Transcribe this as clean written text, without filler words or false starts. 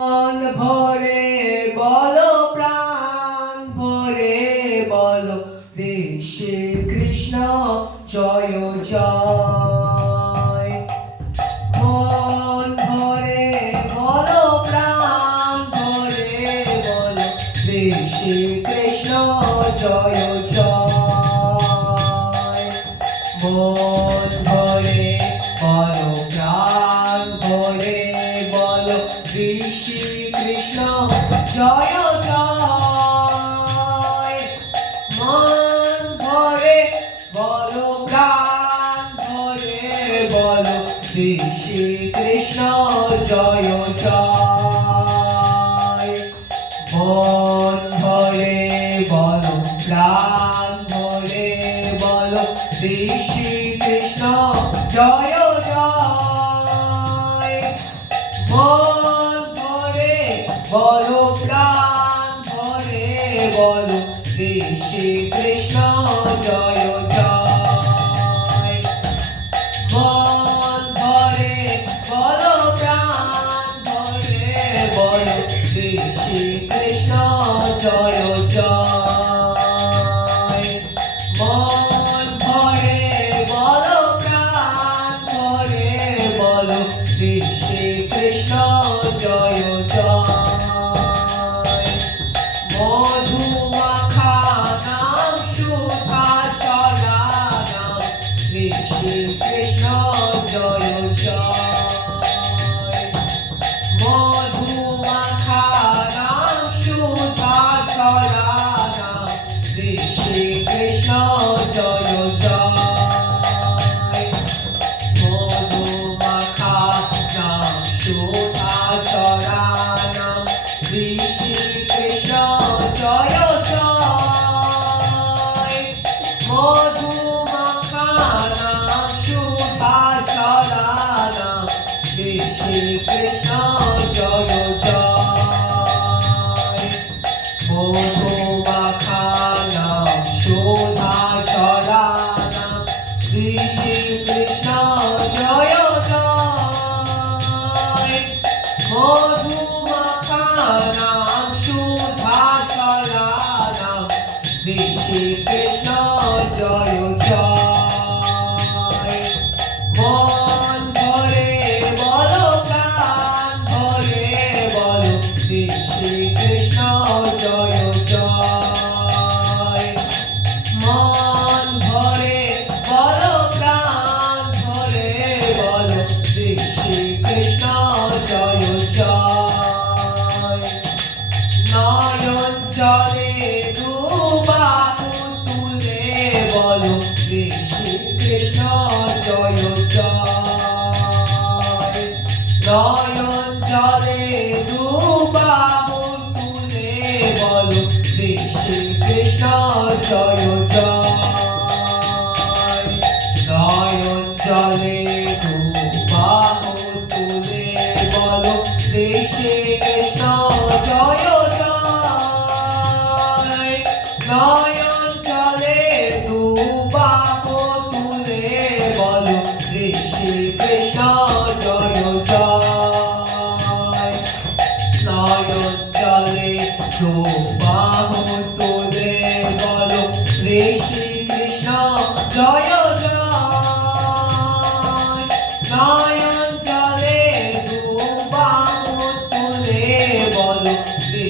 মন ভরে বলো, প্রাণ ভরে বলো, হে শ্রী কৃষ্ণ জয় জয়। মন ভরে বলো, প্রাণ ভরে বলো, হে শ্রী কৃষ্ণ জয় জয়। মন ভরে বলো, প্রাণ ভরে বলো, শ্রী কৃষ্ণ জয় জয়। মন ভরে বলো, প্রাণ ভরে বলো, শ্রী কৃষ্ণ জয় জয়। মন ভরে বলো, প্রাণ ভরে বলো, শ্রী কৃষ্ণ জয় জয়। মন ভরে বলো, প্রাণ ভরে বলো, শ্রী কৃষ্ণ জয় জয়। মন ভরে বলো, প্রাণ ভরে বলো, শ্রী কৃষ্ণ জয় জয়। মন ভরে বলো, প্রাণ ভরে বলো, শ্রী কৃষ্ণ জয় জয়। মধু মাখা নাম, সুধা চলা নাম, শ্রী কৃষ্ণ জয় জয়। মধু মাখা নাম, সুধা চলা নাম, শ্রী কৃষ্ণ জয় জয়। মধু মাখা নাম, সুধা চলা নাম, শ্রী কৃষ্ণ জয় জয়। মধু মাখা নাম, সুধা চলা নাম, শ্রী কৃষ্ণ জয় জয়। মধু মাখা নাম, সুধা চলা নাম, শ্রী কৃষ্ণ জয় জয়। মধু মাখা নাম, সুধা চলা নাম, শ্রী কৃষ্ণ জয় জয়। মন ভরে বলো, প্রাণ ভরে বলো, শ্রী কৃষ্ণ জয় জয়। মন ভরে বলো, প্রাণ ভরে বলো, শ্রী কৃষ্ণ জয় জয়। নয়ন জলে দুবাহু তুলে বলো, শ্রী কৃষ্ণ জয় জয়। নয়ন জলে দুবাহু তুলে বলো, শ্রী কৃষ্ণ জয় জয়। নয়ন জলে দুবাহু তুলে বলো, শ্রী কৃষ্ণ জয় জয়। নয়ন জলে দুবাহু তুলে বলো, শ্রী কৃষ্ণ জয় জয়। নয়ন জলে দুবাহু তুলে বলো, শ্রী কৃষ্ণ জয় জয়। নয়ন জলে দুবাহু তুলে বলো, শ্রী